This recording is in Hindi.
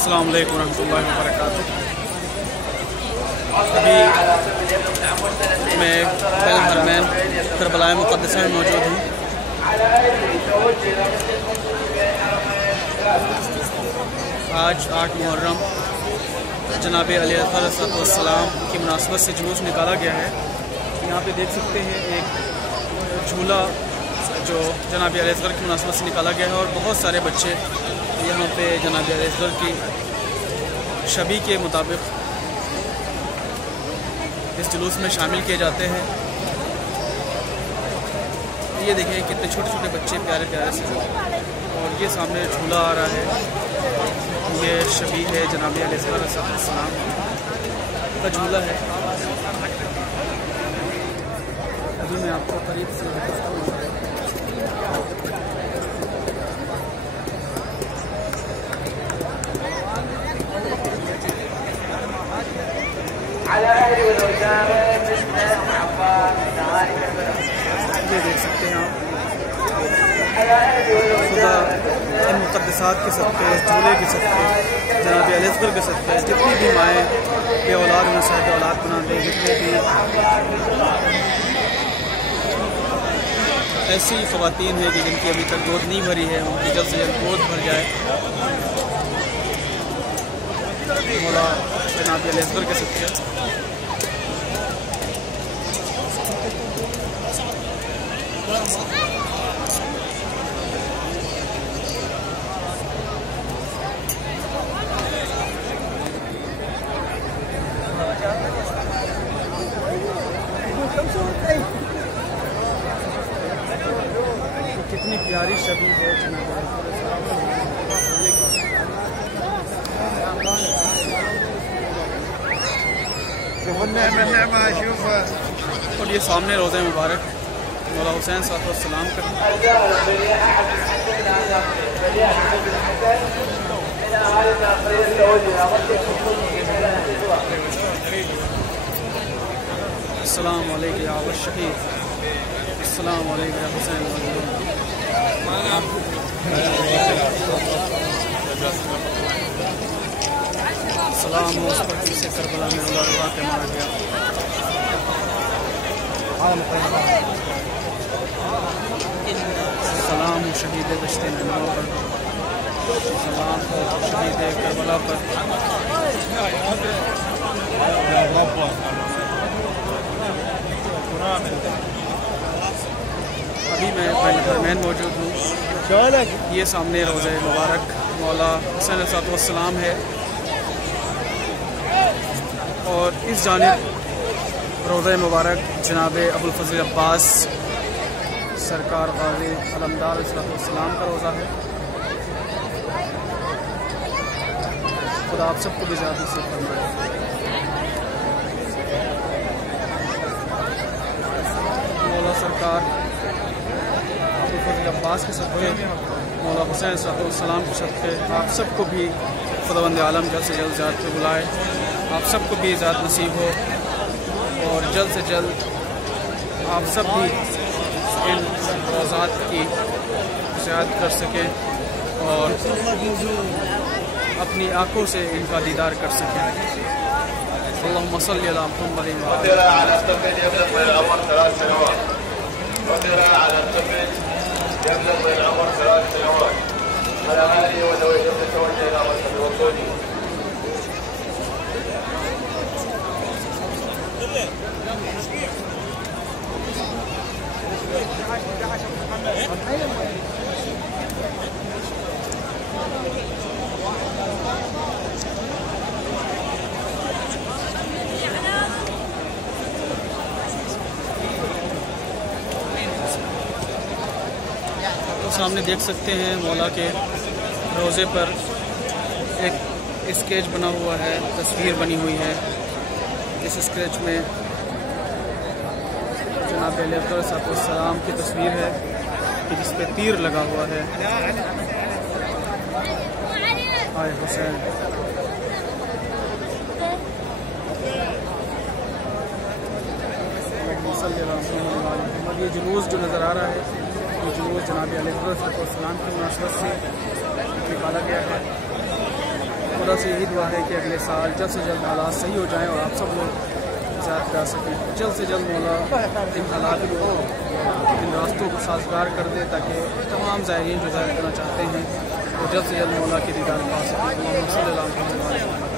अस्सलाम वालेकुम रहमतुल्लाहि व बरकातुहू। अभी मैं बैल हरमैन करबला मुक़द्दसा में मौजूद हूँ। आज 8 मुहर्रम जनाब अलैहिस्सलाम की मुनासबत से जुलूस निकाला गया है। यहाँ पे देख सकते हैं एक झूला जो जनाब अलैहिस्सलाम की मुनासबत से निकाला गया है और बहुत सारे बच्चे यहाँ पे जनाब अलैहिस्सलाम की शबी के मुताबिक इस जुलूस में शामिल किए जाते हैं। ये देखें कितने छोटे छोटे बच्चे प्यारे प्यारे से, और ये सामने झूला आ रहा है। ये शबी है जनाब अलैहिस्सलाम का झूला है। अभी मैं आपको करीब से दिखाता हूँ। ये देख सकते हैं आप खुदा इन मुक़द्दसात के सदक़े, इस झूले के सदक़े, जनाब अलैहिस्सलाम के सदक़े जितनी भी माएँ बे औलाद में साहिब औलाद बना दें, जितने भी ऐसी ख़वातीन हैं कि जिनकी अभी तक गोद नहीं भरी है, उनकी जल्द से जल्द गोद भर जाए। मौला जनाब अलैहिस्सलाम के सदक़े कितनी प्यारी शबी है जनाब। और ये सामने रोज़े मुबारक मौला हुसैन सलाम का अस्सलाम वालेकुम या शहीद, अस्सलाम वालेकुम या हुसैन। सलाम उस पर से करबला में रुला के मारा गया। सलाम शहीद दश्ते नैनवा पर, सलाम शहीद करबला पर। अभी मैं बैल हरमैन मौजूद हूँ। ये सामने रोज़े मुबारक मौला हुसैन अलैहिस्सलाम है, और इस जानिब रोज़े मुबारक जनाब अबुल फज़ल अब्बास सरकार गाज़ी अलमदार अलैहिस्सलाम का रोज़ा है। खुदा आप सबको भी ज़्यादा से फरमाए। मौला सरकार अबुल फज़ल अब्बास के सदक़े, मौला हुसैन अलैहिस्सलाम के सदक़े आप सबको भी खुदावंद आलम जल्द से जल्द ज़ियारत पे बुलाए। आप सबको भी इज़्ज़त नसीब हो और जल्द से जल्द आप सब भी इन रोज़ात की ज़ियारत कर सकें और अपनी आँखों से इनका दीदार कर सकें। अल्लाहुम्मा सल्ली अला मुहम्मद। सामने देख सकते हैं मौला के रोज़े पर एक स्केच बना हुआ है, तस्वीर बनी हुई है। इस स्केच में जनाब अलैहिस्सलाम की तस्वीर है कि जिस पे तीर लगा हुआ है। आए हुसैन। ये जुलूस जो नज़र आ रहा है, ये जुलूस जनाब अलैहिस्सलाम की मुनासबत से निकाला गया है। खुदा से यही दुआ है कि अगले साल जल्द से जल्द हालात सही हो जाएं और आप सब लोग ज़्यादा कर सकें। जल्द से जल्द मौला इन हालात को, इन रास्तों को साजगार कर दे ताकि तमाम ज़ायरीन जो ज़ाहिर करना चाहते हैं वो जल्द से जल्द मौला की दीदार पा सकें।